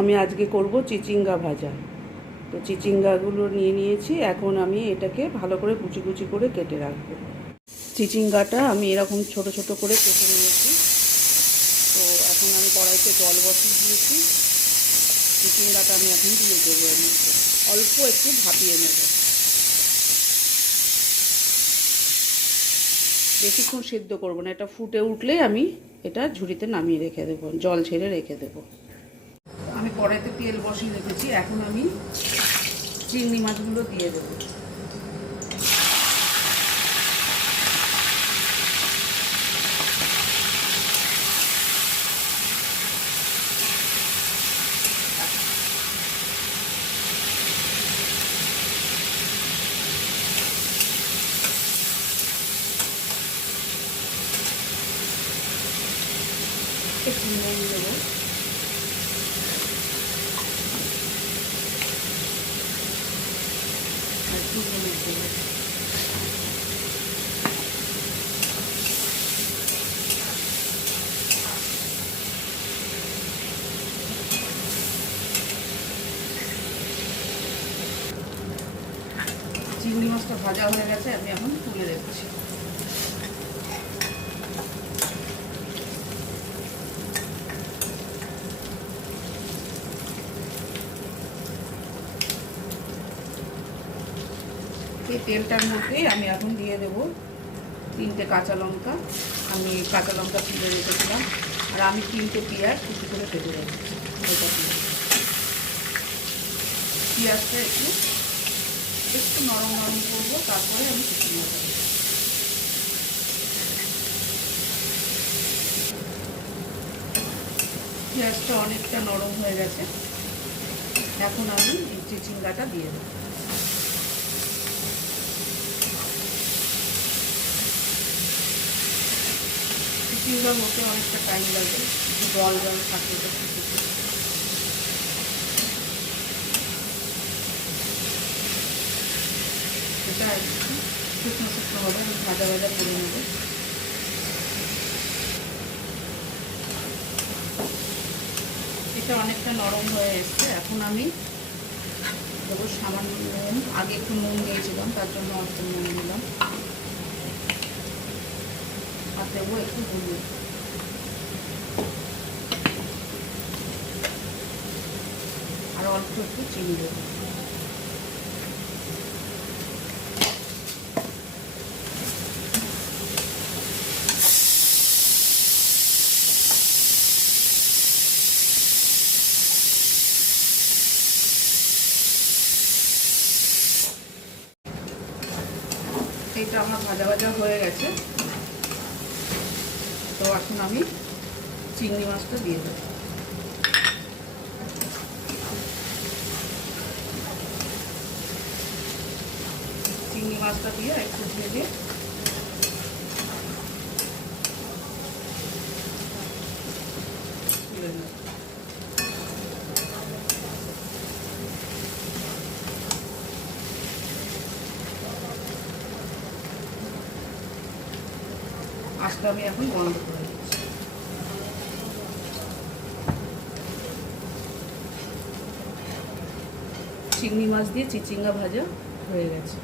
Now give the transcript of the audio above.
আমি আজকে করব চিচিঙ্গা ভাজা। তো চিচিঙ্গাগুলো নিয়ে নিয়েছি, এখন আমি এটাকে ভালো করে কুচি কুচি করে কেটে রাখবো। চিচিঙ্গাটা আমি এরকম ছোট ছোট করে কেটে নিয়েছি। তো এখন আমি কড়াইতে জল বসিয়ে দিয়েছি। চিচিঙ্গাটা আমি এখন দিয়ে দেবো, আমি অল্প একটু ভাপিয়ে নেব। বেশিক্ষণ সেদ্ধ করবো না, এটা ফুটে উঠলেই আমি এটা ঝুড়িতে নামিয়ে রেখে দেবো, জল ছেড়ে রেখে দেবো। আমি কড়াইতে তেল বসিয়ে রেখেছি, এখন আমি চিংড়ি মাছগুলো দিয়ে দেবো। একটু নুন দেবো, আর একটু হলুদ দেবো। চিংড়ি মাছটা ভাজা হয়ে গেছে, আমি এখন তুলে রেখেছি। এই তেলটার মধ্যেই আমি এখন দিয়ে দেবো 3টে কাঁচা লঙ্কা। আমি কাঁচা লঙ্কা তুলে রেখেছিলাম, আর আমি 3টে পেঁয়াজ কুচি করে কেটে রেখেছি। এটা দিয়ে পেঁয়াজটা একটু একটু নরম নরম করবো, তারপরে আমি কুচি নেবো। পেঁয়াজটা অনেকটা নরম হয়ে গেছে, এখন আমি চিচিঙ্গাটা দিয়ে দেবো। চিচিঙ্গা হতে অনেকটা টাইম লাগে, একটু জল জল থাকতে এটা একটু শুকনো শুকনো হবে, আমি ভাজা ভাজা করে নেবো। এটা অনেকটা নরম হয়ে এসছে, এখন আমি দেবো সামান্য নুন। আগে একটু নুন দিয়েছিলাম, তার জন্য অল্প নুন দিলাম। আর দেবো একটু হলুদ। আর অল্প একটু চিনি দেবো। এইটা আমার ভাজা ভাজা হয়ে গেছে, তো এখন আমি চিংড়ি মাছটা দিয়ে দেবো। চিংড়ি মাছটা দিয়ে একটু ভেজে তুলে নেব। আজকে আমি এখন বন্ধ করে দিচ্ছি। চিংড়ি মাছ দিয়ে চিচিঙ্গা ভাজা হয়ে গেছে।